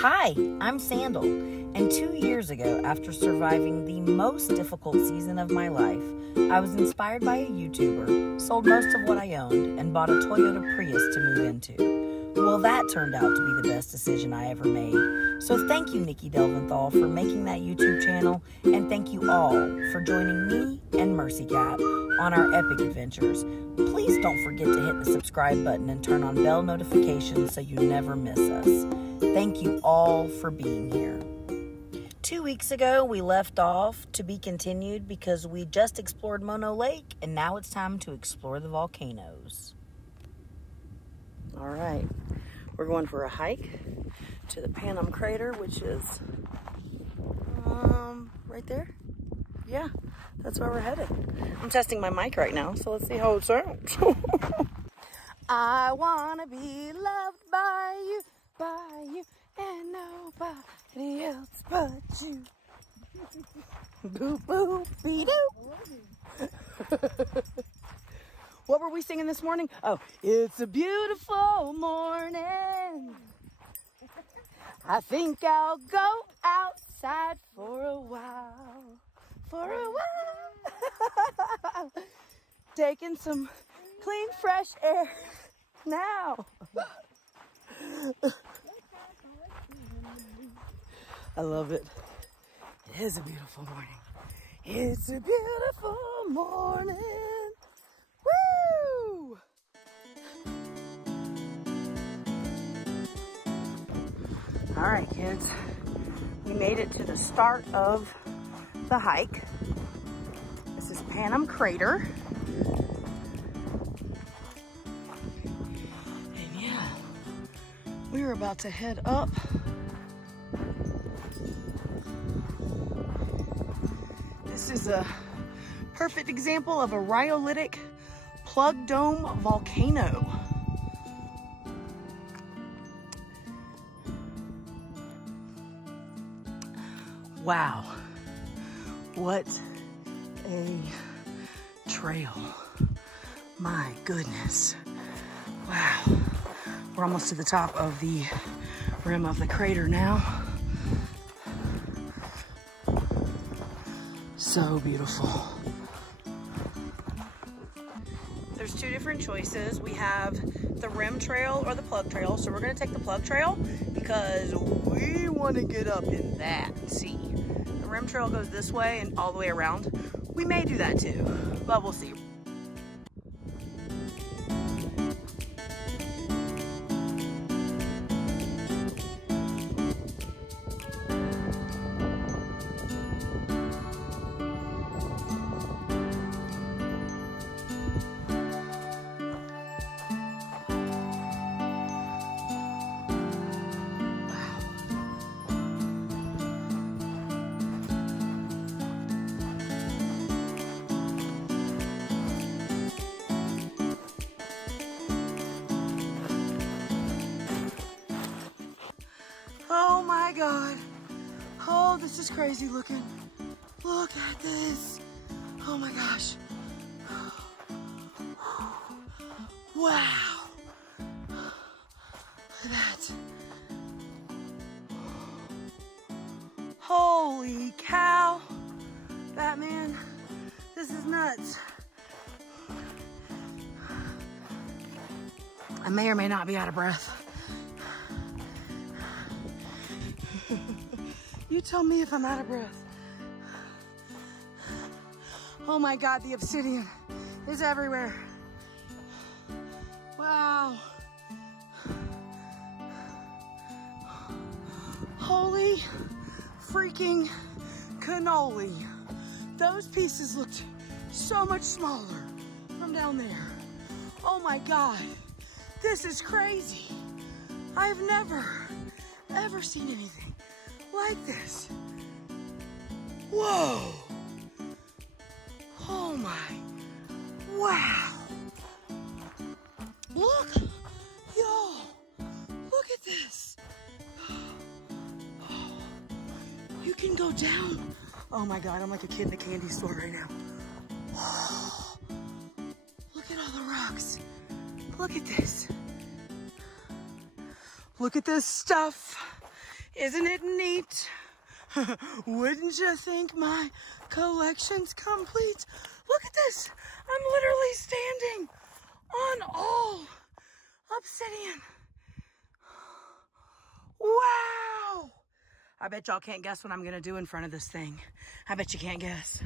Hi, I'm Sandal, and 2 years ago, after surviving the most difficult season of my life, I was inspired by a YouTuber, sold most of what I owned, and bought a Toyota Prius to move into. Well, that turned out to be the best decision I ever made. So thank you, Nikki Delventhal, for making that YouTube channel, and thank you all for joining me and Mercy Cat on our epic adventures. Please don't forget to hit the subscribe button and turn on bell notifications so you never miss us. Thank you all for being here. 2 weeks ago, we left off to be continued because we just explored Mono Lake, and now it's time to explore the volcanoes. All right, we're going for a hike to the Panum Crater, which is right there. Yeah, that's where we're headed. I'm testing my mic right now, so let's see how it sounds. I wanna be loved by you, and nobody else but you. Boo boo be doo. What were we singing this morning? Oh, it's a beautiful morning. I think I'll go outside for a while. Taking some clean, fresh air now. I love it. It is a beautiful morning. It's a beautiful morning. Woo! All right, kids. We made it to the start of the hike. This is Panum Crater. And yeah, we're about to head up. This is a perfect example of a rhyolitic plug dome volcano. Wow, what a trail. My goodness. Wow. We're almost to the top of the rim of the crater now. So beautiful. There's two different choices. We have the rim trail or the plug trail. So we're gonna take the plug trail because we wanna get up in that and see. The rim trail goes this way and all the way around. We may do that too, but we'll see. Oh my God. Oh, this is crazy looking. Look at this. Oh my gosh. Wow. Look at that. Holy cow. Batman, this is nuts. I may or may not be out of breath. You tell me if I'm out of breath. Oh my God, the obsidian is everywhere. Wow. Holy freaking cannoli. Those pieces looked so much smaller from down there. Oh my God, this is crazy. I've never, ever seen anything like this. Whoa. Oh my. Wow. Look, y'all. Look at this. Oh, you can go down. Oh my God, I'm like a kid in a candy store right now. Oh, look at all the rocks. Look at this. Look at this stuff. Isn't it neat? Wouldn't you think my collection's complete? Look at this. I'm literally standing on all obsidian. Wow. I bet y'all can't guess what I'm gonna do in front of this thing. I bet you can't guess.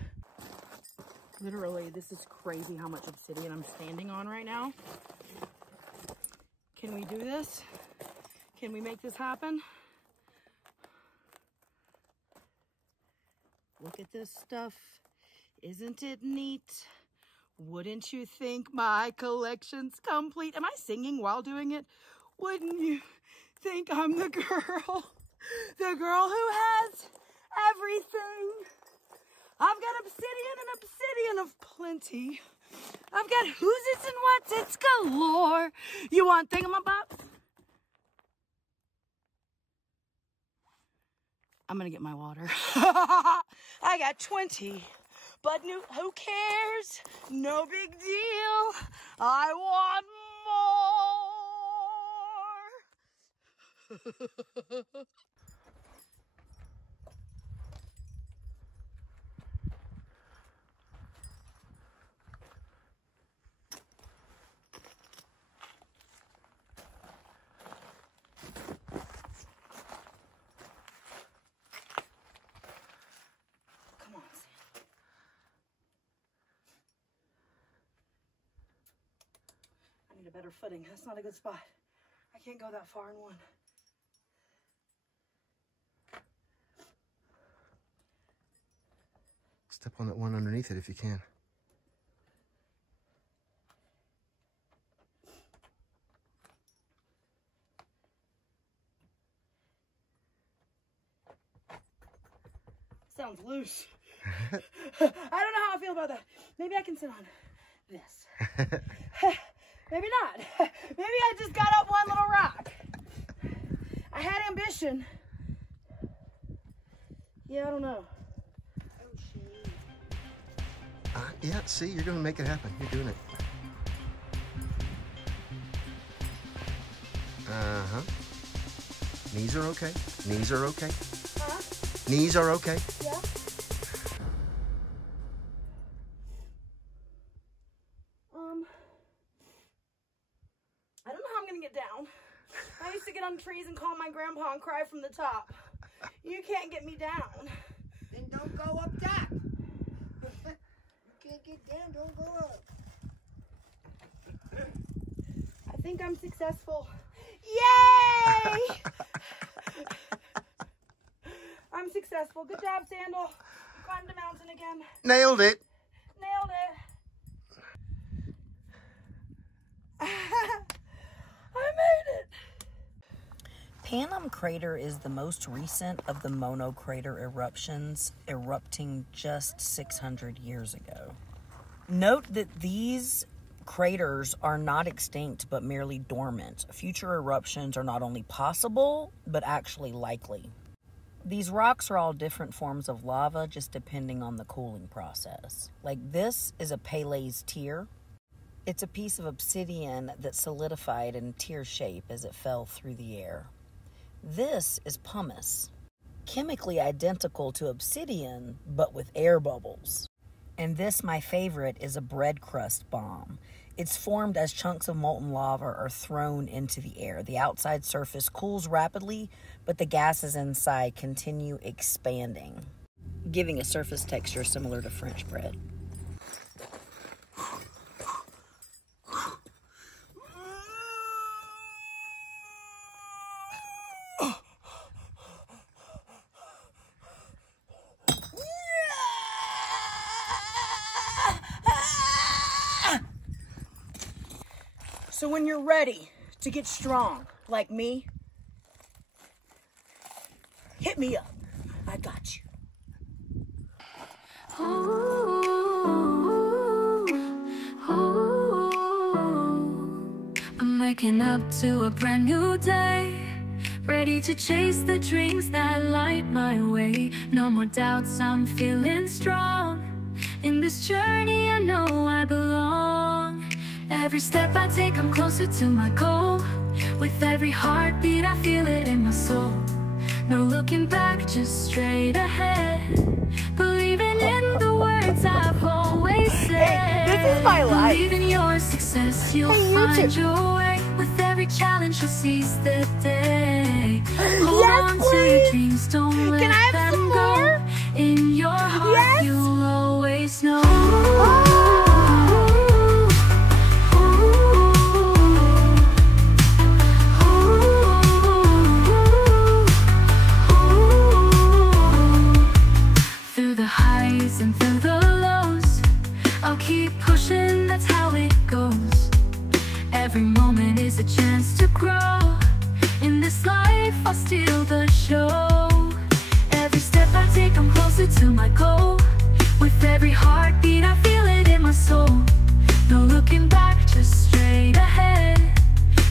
Literally, this is crazy how much obsidian I'm standing on right now. Can we do this? Can we make this happen? Look at this stuff. Isn't it neat? Wouldn't you think my collection's complete? Am I singing while doing it? Wouldn't you think I'm the girl who has everything? I've got obsidian and obsidian of plenty. I've got who's its and what's its galore. You want thingamabobs? I'm gonna get my water. I got 20, but who cares? No big deal. I want more. I need a better footing. That's not a good spot. I can't go that far in one. Step on that one underneath it if you can. Sounds loose. I don't know how I feel about that. Maybe I can sit on this. Maybe not. Maybe I just got up one little rock. I had ambition. Yeah, I don't know. Oh, shit. Yeah, see, you're going to make it happen. You're doing it. Uh-huh. Knees are okay. Knees are okay. Huh? Knees are okay. Yeah. I don't know how I'm gonna get down. I used to get on trees and call my grandpa and cry from the top. You can't get me down. Then don't go up top. You can't get down, don't go up. I think I'm successful. Yay! I'm successful. Good job, Sandal. You climbed the mountain again. Nailed it. Nailed it. I made it. Panum Crater is the most recent of the Mono Crater eruptions, erupting just 600 years ago. Note that these craters are not extinct but merely dormant. Future eruptions are not only possible but actually likely. These rocks are all different forms of lava just depending on the cooling process. Like this is a Pélé's tear. It's a piece of obsidian that solidified in tear shape as it fell through the air. This is pumice, chemically identical to obsidian, but with air bubbles. And this, my favorite, is a bread crust bomb. It's formed as chunks of molten lava are thrown into the air. The outside surface cools rapidly, but the gases inside continue expanding, giving a surface texture similar to French bread. So when you're ready to get strong, like me, hit me up. I got you. I'm waking up to a brand new day, ready to chase the dreams that light my way. No more doubts, I'm feeling strong. In this journey I know I belong. Every step I take I'm closer to my goal. With every heartbeat I feel it in my soul. No looking back, just straight ahead. Believing in the words I've always said. This is my life. Believe in your success, you'll find your way. With every challenge, you'll seize the day. Hold on to your dreams, don't let them go. In your heart, you'll always know. Through the highs and through the lows, I'll keep pushing, that's how it goes. Every moment is a chance to grow. In this life, I'll steal the show. Every step I take, I'm closer to my goal. With every heartbeat, I feel it in my soul. No looking back, just straight ahead.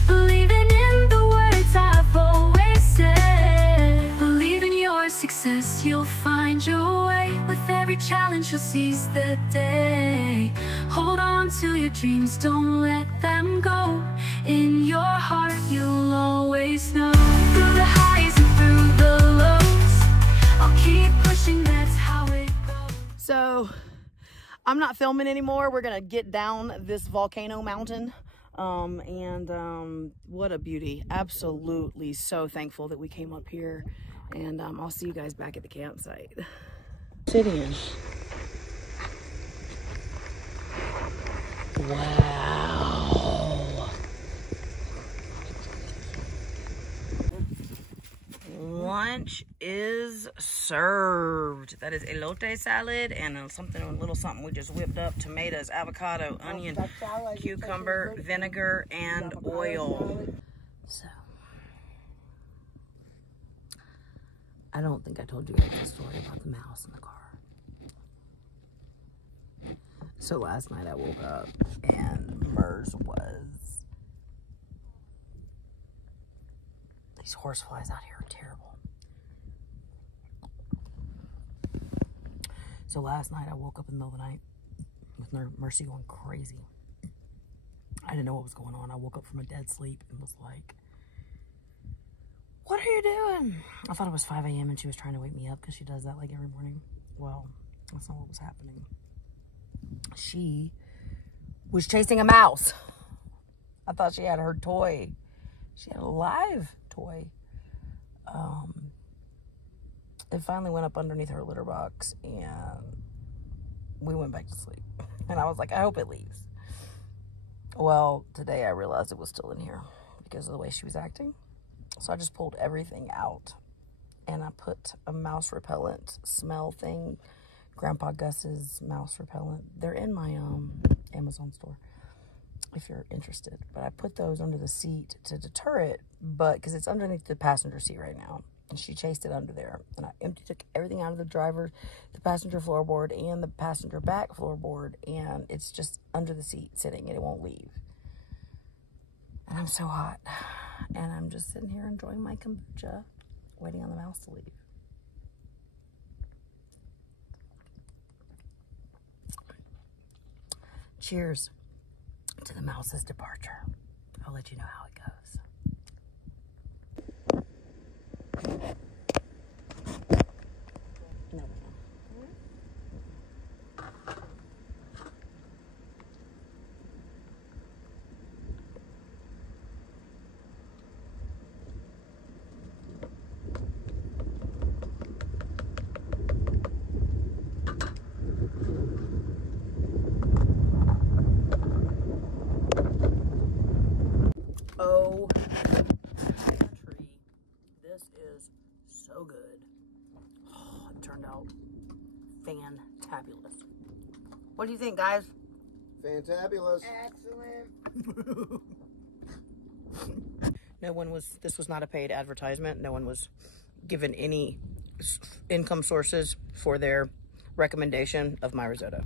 Believing in the words I've always said. Believe in your success, you'll find your way. With every challenge, you'll seize the day. Hold on to your dreams, don't let them go. In your heart, you'll always know. Through the highs and through the lows, I'll keep pushing, that's how it goes. So I'm not filming anymore. We're gonna get down this volcano mountain. What a beauty. Absolutely so thankful that we came up here. And I'll see you guys back at the campsite. Obsidian. Wow. Lunch is served. That is elote salad and something, a little something we just whipped up. Tomatoes, avocado, onion, cucumber, vinegar, and oil. So, I don't think I told you guys the story about the mouse in the car. So last night I woke up and Murs was... These horseflies out here are terrible. So last night I woke up in the middle of the night with Mercy going crazy. I didn't know what was going on. I woke up from a dead sleep and was like, what are you doing? I thought it was 5 a.m. and she was trying to wake me up because she does that like every morning. Well, that's not what was happening. She was chasing a mouse. I thought she had her toy. She had a live toy. It finally went up underneath her litter box and we went back to sleep. And I was like, I hope it leaves. Well, today I realized it was still in here because of the way she was acting. So I just pulled everything out and I put a mouse repellent smell thing, Grandpa Gus's mouse repellent. They're in my Amazon store if you're interested. But I put those under the seat to deter it, but because it's underneath the passenger seat right now. And she chased it under there. And I took everything out of the passenger floorboard and the passenger back floorboard. And it's just under the seat sitting and it won't leave. And I'm so hot. And I'm just sitting here enjoying my kombucha, waiting on the mouse to leave. Cheers to the mouse's departure. I'll let you know how it goes. No. Oh, tree. This is so good. Oh, it turned out fantabulous. What do you think, guys? Fantabulous. Excellent. This was not a paid advertisement. No one was given any income sources for their recommendation of my risotto.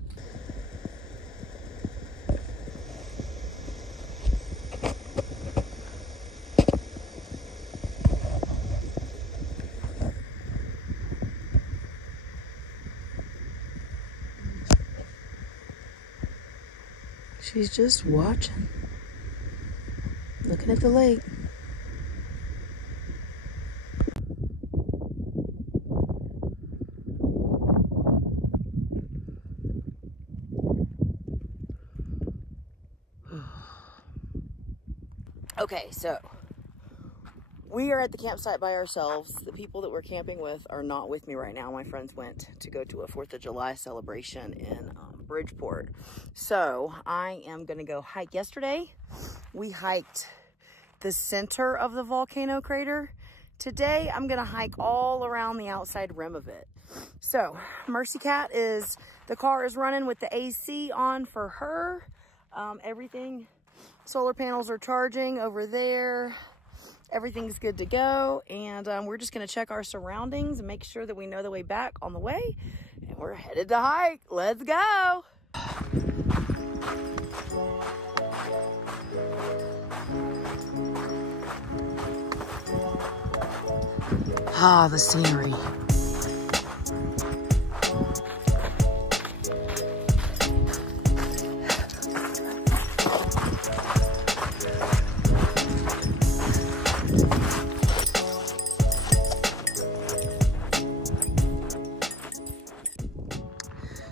She's just watching, looking at the lake. Okay, so we are at the campsite by ourselves. The people that we're camping with are not with me right now. My friends went to go to a 4th of July celebration in Bridgeport. So I am gonna go hike. Yesterday, we hiked the center of the volcano crater. Today, I'm gonna hike all around the outside rim of it. So Mercy Cat the car is running with the AC on for her. Everything, solar panels are charging over there. Everything's good to go. And we're just gonna check our surroundings and make sure that we know the way back on the way. And we're headed to hike. Let's go. Ah, the scenery.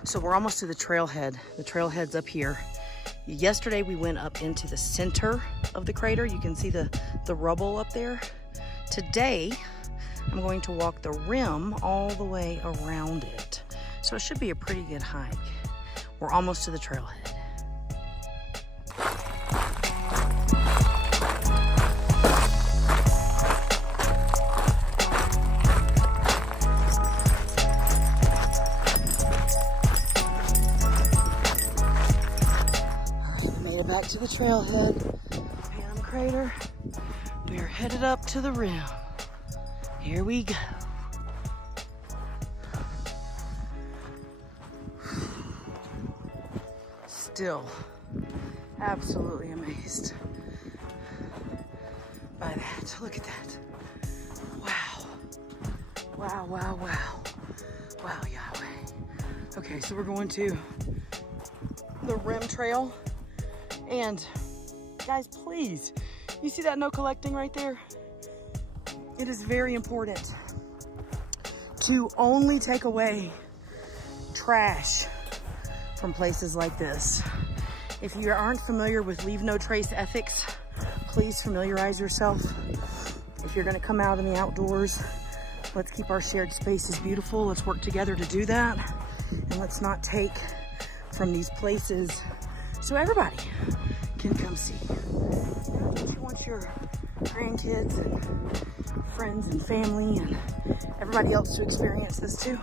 So we're almost to the trailhead. The trailhead's up here. Yesterday we went up into the center of the crater. You can see the rubble up there. Today, I'm going to walk the rim all the way around it. So it should be a pretty good hike. We're almost to the trailhead. Back to the trailhead, Phantom Crater. We are headed up to the rim. Here we go. Still absolutely amazed by that. Look at that. Wow. Wow, wow, wow. Wow, Yahweh. Okay, so we're going to the rim trail. And guys, please, you see that no collecting right there? It is very important to only take away trash from places like this. If you aren't familiar with leave no trace ethics, please familiarize yourself. If you're gonna come out in the outdoors, let's keep our shared spaces beautiful. Let's work together to do that. And let's not take from these places so everybody can come see. Don't you want your grandkids and friends and family and everybody else to experience this too?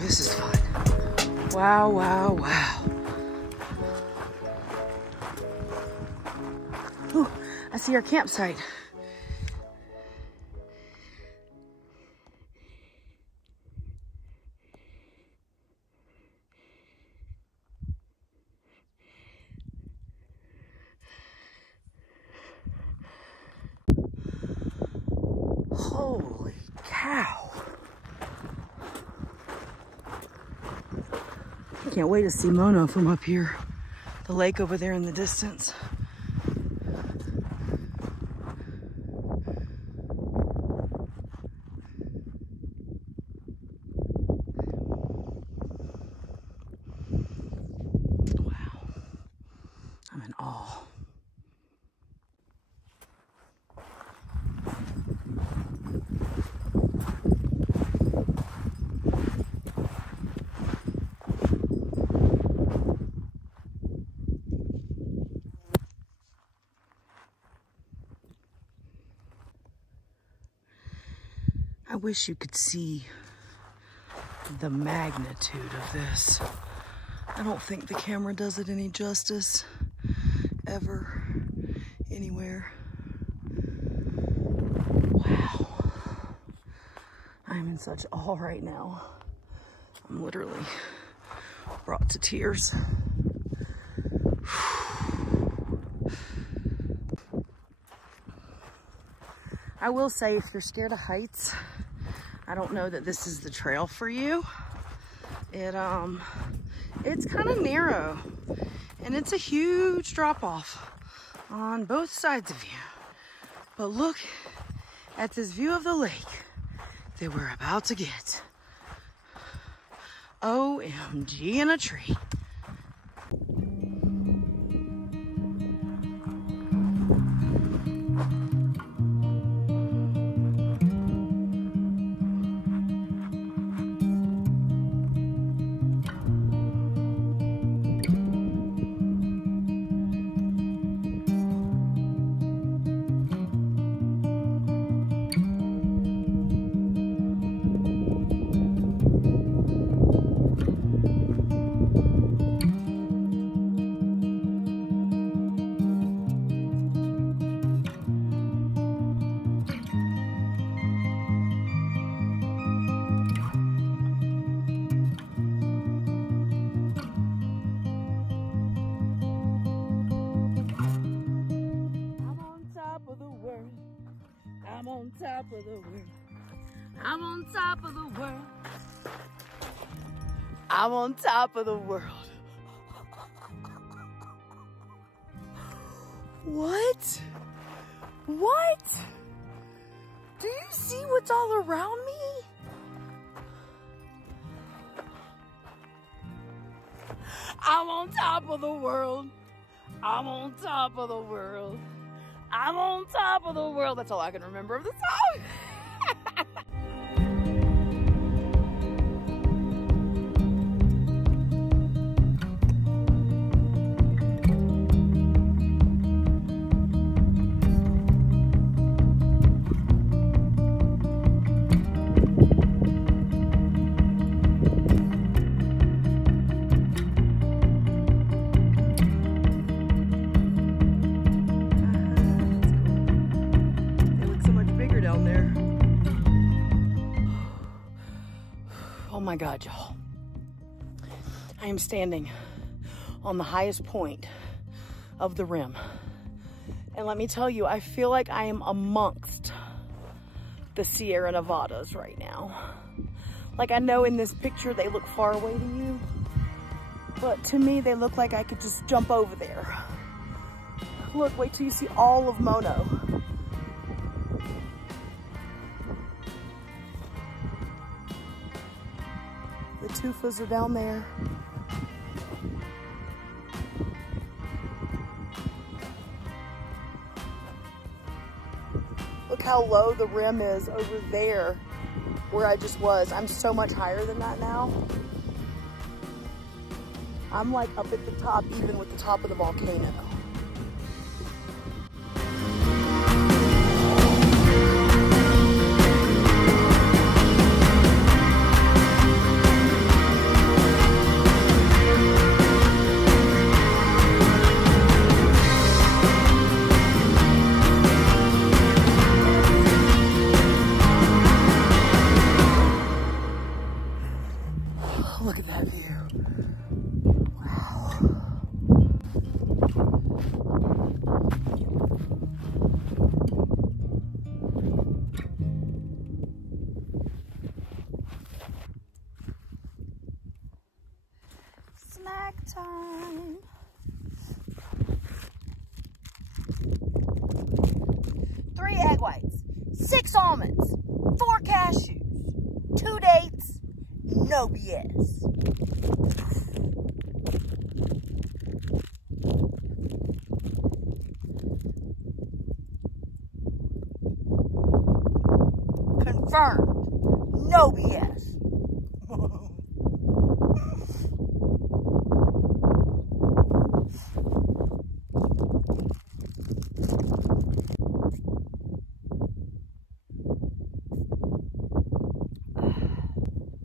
This is fun. Wow, wow, wow. Ooh, I see our campsite. Holy cow. I can't wait to see Mono from up here. The lake over there in the distance. Wow. I'm in awe. I wish you could see the magnitude of this. I don't think the camera does it any justice, ever, anywhere. Wow. I'm in such awe right now. I'm literally brought to tears. I will say, if you're scared of heights, I don't know that this is the trail for you. It It's kind of narrow, and it's a huge drop off on both sides of you. But look at this view of the lake that we're about to get. OMG in a tree. I'm on top of the world. I'm on top of the world. I'm on top of the world. What? What? Do you see what's all around me? I'm on top of the world. I'm on top of the world. I'm on top of the world. That's all I can remember of the song. Oh my God, y'all. I am standing on the highest point of the rim. And let me tell you, I feel like I am amongst the Sierra Nevadas right now. Like, I know in this picture they look far away to you, but to me they look like I could just jump over there. Look, wait till you see all of Mono. The tufas are down there. Look how low the rim is over there where I just was. I'm so much higher than that now. I'm like up at the top, even with the top of the volcano. Look at that view. Wow. Snack time. 3 egg whites, 6 almonds, 4 cashews, 2 dates, no BS. Confirmed. No BS.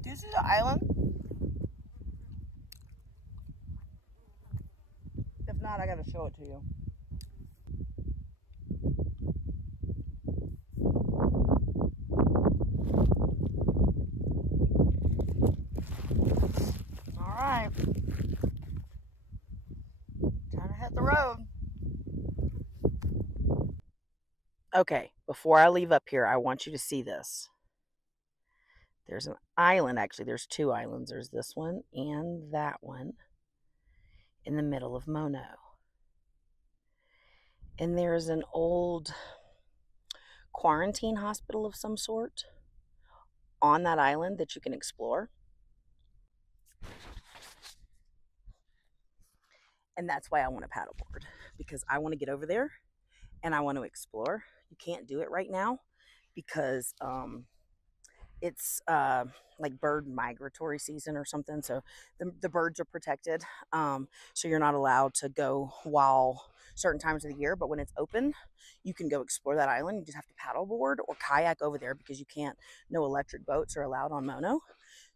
Do you see the island? If not, I gotta show it to you. All right. Time to hit the road. Okay, before I leave up here, I want you to see this. There's an island, actually, there's 2 islands. There's this one and that one. in the middle of Mono. And there's an old quarantine hospital of some sort on that island that you can explore. And that's why I want a paddleboard, because I want to get over there and I want to explore. You can't do it right now because it's like bird migratory season or something. So the birds are protected. So you're not allowed to go while certain times of the year. But when it's open, you can go explore that island. You just have to paddleboard or kayak over there because you can't, no electric boats are allowed on Mono.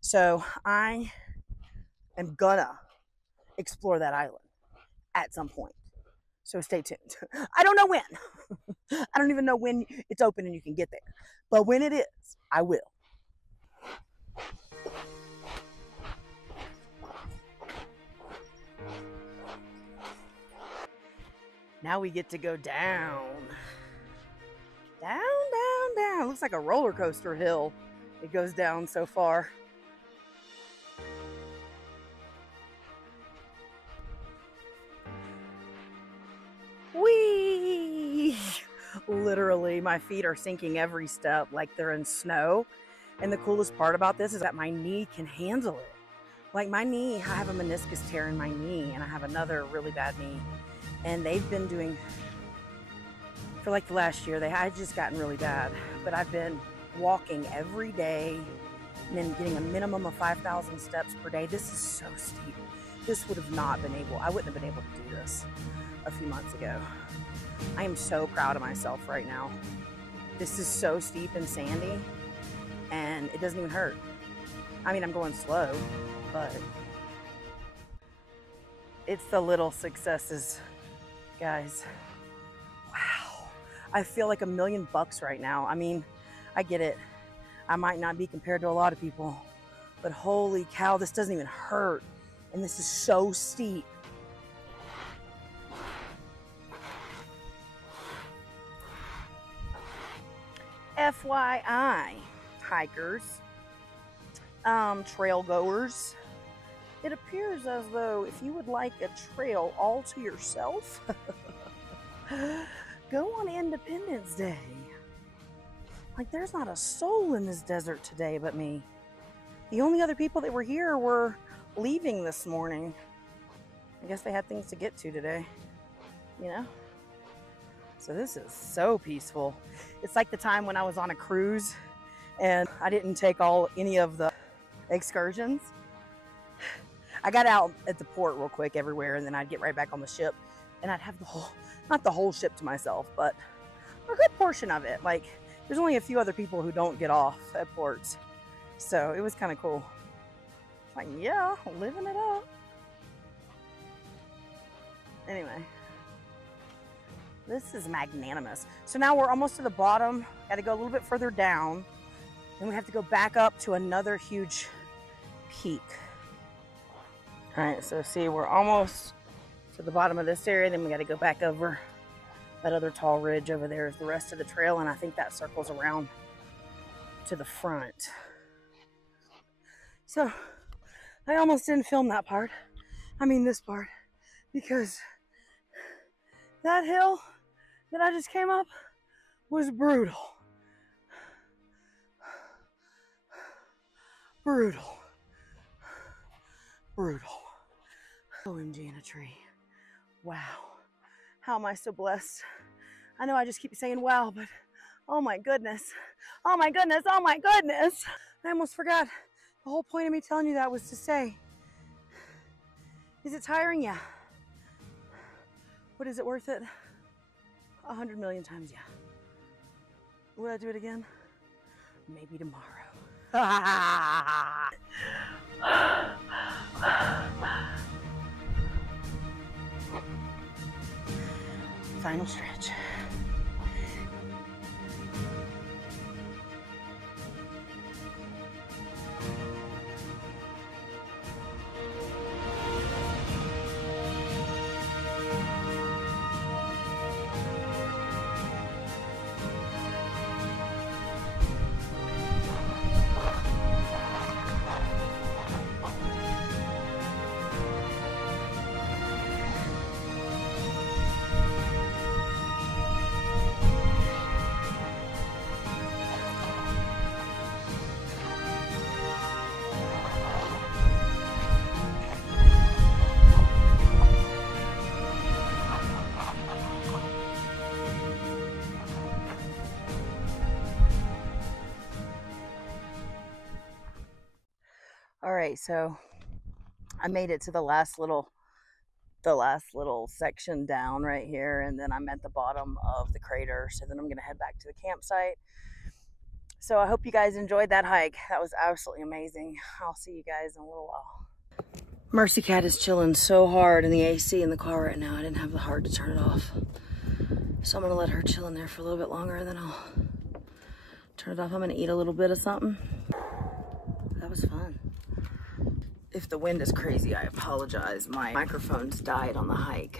So I am gonna explore that island at some point. So stay tuned. I don't know when. I don't even know when it's open and you can get there. But when it is, I will. Now we get to go down. Down, down, down. It looks like a roller coaster hill. It goes down so far. Whee! Literally, my feet are sinking every step like they're in snow. And the coolest part about this is that my knee can handle it. Like my knee, I have a meniscus tear in my knee and I have another really bad knee. And they've been doing, for like the last year, had just gotten really bad. But I've been walking every day and then getting a minimum of 5,000 steps per day. This is so steep. This would have not been able, I wouldn't have been able to do this a few months ago. I am so proud of myself right now. This is so steep and sandy and it doesn't even hurt. I mean, I'm going slow, but it's the little successes, guys. Wow. I feel like $1 million right now. I mean, I get it. I might not be compared to a lot of people, but holy cow, this doesn't even hurt. And this is so steep. FYI, hikers, trail goers, it appears as though if you would like a trail all to yourself, go on Independence Day. Like there's not a soul in this desert today but me. The only other people that were here were leaving this morning. I guess they had things to get to today, you know? So this is so peaceful. It's like the time when I was on a cruise and I didn't take any of the excursions. I got out at the port real quick everywhere and then I'd get right back on the ship and I'd have not the whole ship to myself, but a good portion of it. Like there's only a few other people who don't get off at ports. So it was kind of cool. Like, yeah, living it up. Anyway. This is magnanimous. So now we're almost to the bottom. Got to go a little bit further down. Then we have to go back up to another huge peak. All right, so see, we're almost to the bottom of this area. Then we got to go back over that other tall ridge over there is the rest of the trail. And I think that circles around to the front. So I almost didn't film that part. I mean this part, because that hill that I just came up was brutal. Brutal. Brutal. OMG in a tree. Wow. How am I so blessed? I know I just keep saying wow, but oh my goodness. Oh my goodness. Oh my goodness. I almost forgot. The whole point of me telling you that was to say, is it tiring? Yeah. But is it worth it? 100 million times, yeah. Would I do it again? Maybe tomorrow. Final stretch. right, so I made it to the last little section down right here, and then I'm at the bottom of the crater. So then I'm gonna head back to the campsite. So I hope you guys enjoyed that hike. That was absolutely amazing. I'll see you guys in a little while. Mercy Cat is chilling so hard in the AC in the car right now. I didn't have the heart to turn it off. So I'm gonna let her chill in there for a little bit longer, and then I'll turn it off. I'm gonna eat a little bit of something. That was fun. If the wind is crazy, I apologize. My microphone's died on the hike.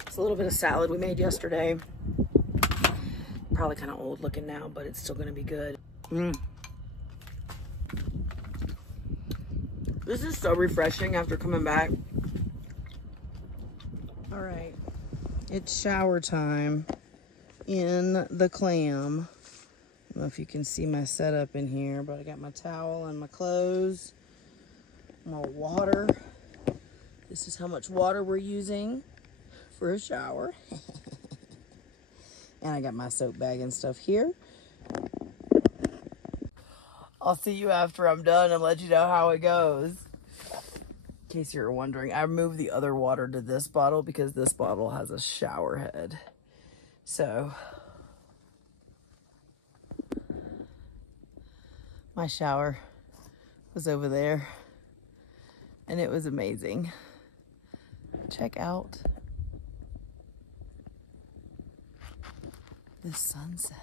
It's a little bit of salad we made yesterday. Probably kind of old looking now, but it's still gonna be good. This is so refreshing after coming back. All right, it's shower time in the clam. I don't know if you can see my setup in here, but I got my towel and my clothes, my water. This is how much water we're using for a shower. And I got my soap bag and stuff here. I'll see you after I'm done and let you know how it goes. In case you're wondering, I moved the other water to this bottle because this bottle has a shower head. So my shower was over there and it was amazing. Check out this sunset.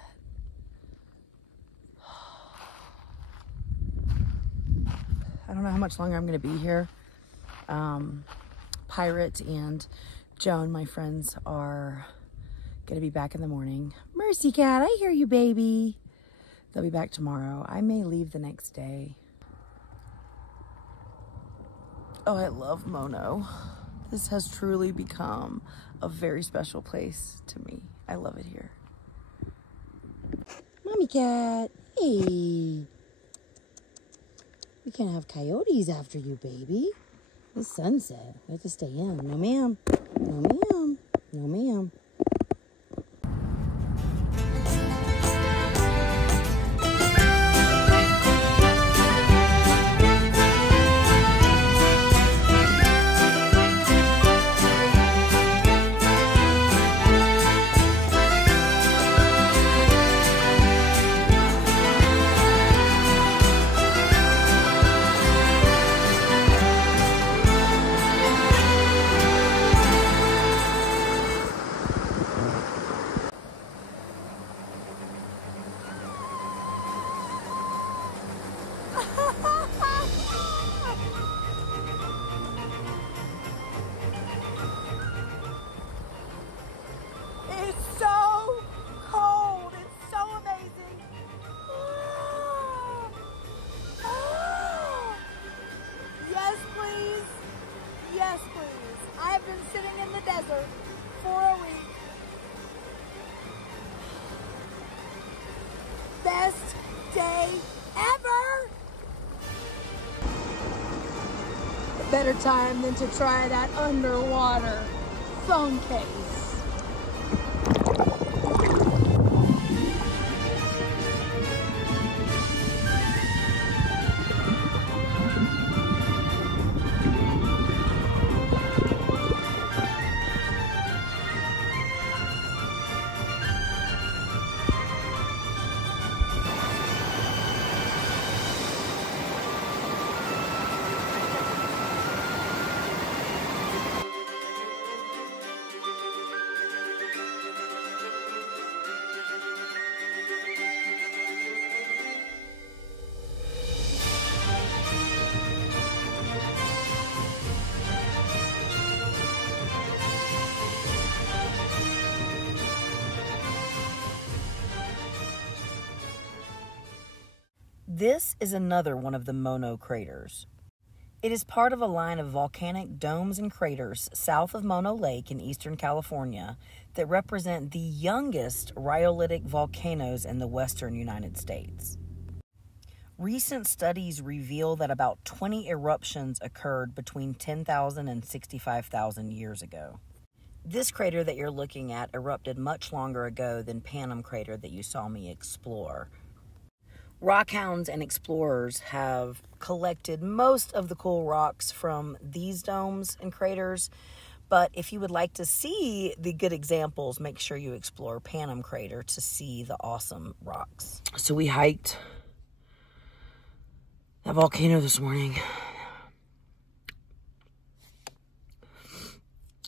I don't know how much longer I'm going to be here. Pirate and Joan, my friends, are going to be back in the morning. Mercy Cat, I hear you, baby. They'll be back tomorrow. I may leave the next day. Oh, I love Mono. This has truly become a very special place to me. I love it here. Mommy Cat, hey. We can't have coyotes after you, baby. It's sunset. We have to stay in. No, ma'am. No, ma'am. No, ma'am. It's so cold. It's so amazing. Yes, please. Yes, please. I've been sitting in the desert for a week. Best day ever. A better time than to try that underwater phone case. This is another one of the Mono craters. It is part of a line of volcanic domes and craters south of Mono Lake in eastern California that represent the youngest rhyolitic volcanoes in the western United States. Recent studies reveal that about 20 eruptions occurred between 10,000 and 65,000 years ago. This crater that you're looking at erupted much longer ago than Panem crater that you saw me explore. Rockhounds and explorers have collected most of the cool rocks from these domes and craters, but if you would like to see the good examples, make sure you explore Panem crater to see the awesome rocks. So we hiked that volcano this morning,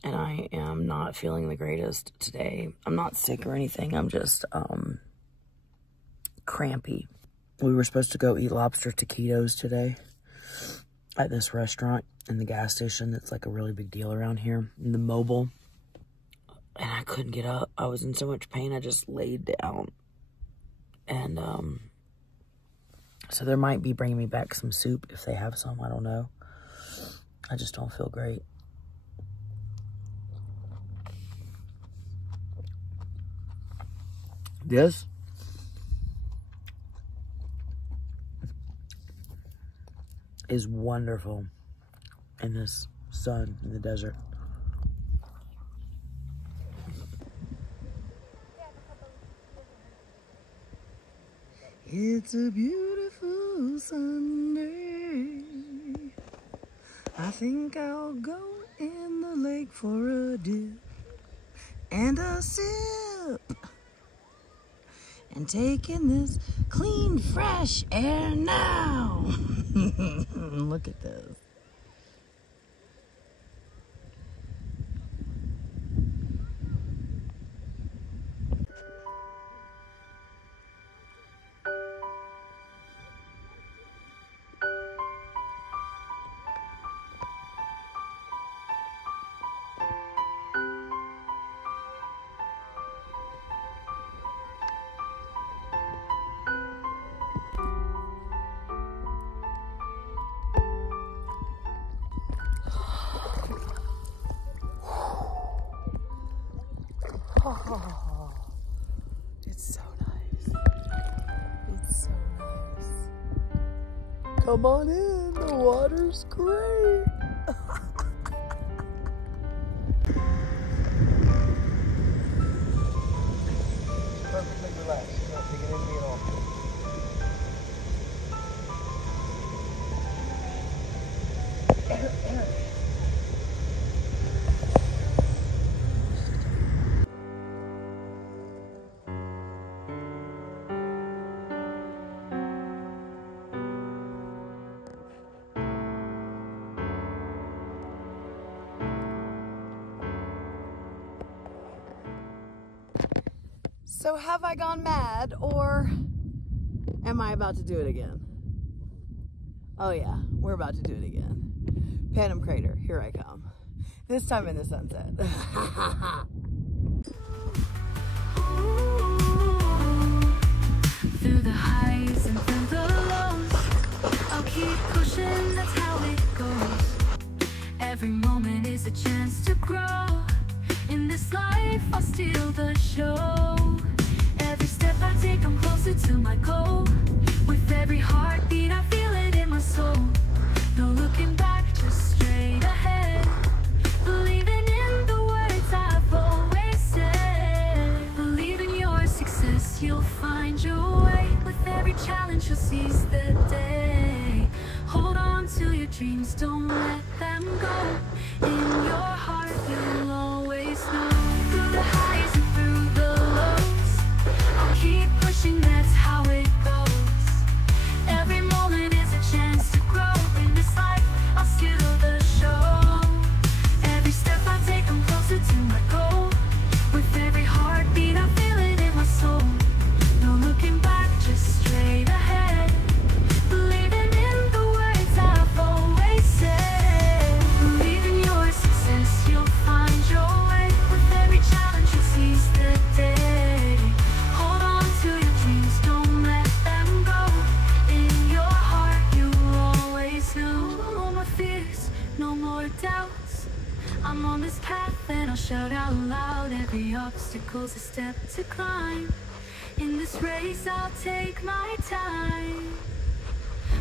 and I am not feeling the greatest today. I'm not sick or anything. I'm just crampy. We were supposed to go eat lobster taquitos today at this restaurant in the gas station that's like a really big deal around here, in the Mobile. And I couldn't get up. I was in so much pain, I just laid down. And so they might be bringing me back some soup if they have some. I don't know. I just don't feel great. This is wonderful in this sun in the desert. It's a beautiful Sunday. I think I'll go in the lake for a dip and a sip, and take in this clean, fresh air now. Look at this. Oh, it's so nice. It's so nice. Come on in, the water's great. Perfectly relaxed. You're not taking in me at all. So have I gone mad, or am I about to do it again? Oh yeah, we're about to do it again. Panem crater, here I come. This time in the sunset. Through the highs and through the lows, I'll keep pushing, that's how it goes. Every moment is a chance to grow. In this life, I'll steal the show. Every step I take, I'm closer to my goal. With every heartbeat, I feel it in my soul. No looking back, just straight ahead. Believing in the words I've always said. Believe in your success, you'll find your way. With every challenge, you'll seize the day. Hold on to your dreams, don't let them go. In your heart, you'll always know. Through the highs and through the lows, I'll keep pushing, that's how it goes. Every moment is a chance to grow. In this life, I'll steal the show. Every step I take, I'm closer to my goal. With every heartbeat, I feel it in my soul. No looking back, just straight ahead. Believing in the words I've always said. Believe in your success, you'll find your way. With every challenge, you'll seize the day. Hold on to your dreams, don't let them go. In your heart, you'll always know. No more fears, no more doubts. I'm on this path and I'll shout out loud. Every obstacle's a step to climb. In this race, I'll take my time.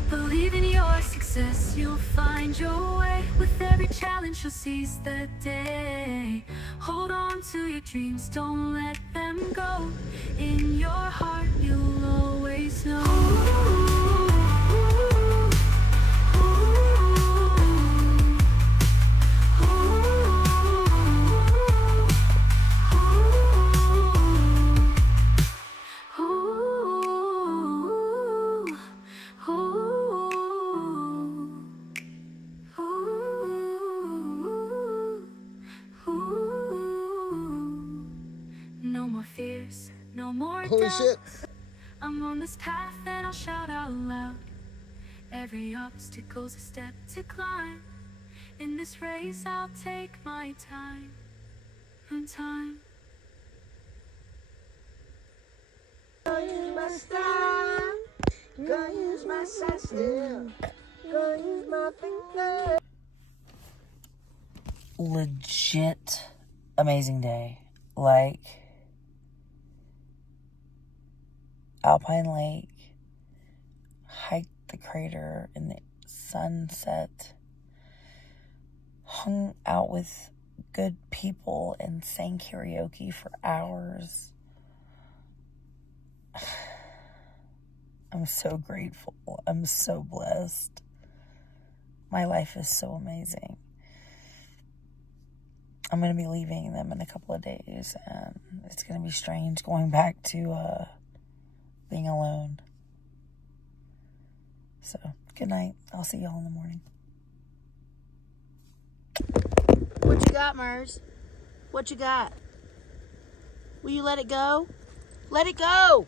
Believe in your success, you'll find your way. With every challenge, you'll seize the day. Hold on to your dreams, don't let them go. In your heart, you'll always know. No more fears, no more Holy doubts. shit. I'm on this path and I'll shout out loud. Every obstacle's a step to climb. In this race I'll take my time. Time. Gonna use my style. Gonna use my sassy. Gonna use my finger. Legit amazing day. Like, Alpine Lake, hiked the crater in the sunset, hung out with good people and sang karaoke for hours. I'm so grateful. I'm so blessed. My life is so amazing. I'm going to be leaving them in a couple of days, and it's going to be strange going back to being alone. So, good night. I'll see y'all in the morning. What you got, Murs? What you got? Will you let it go? Let it go!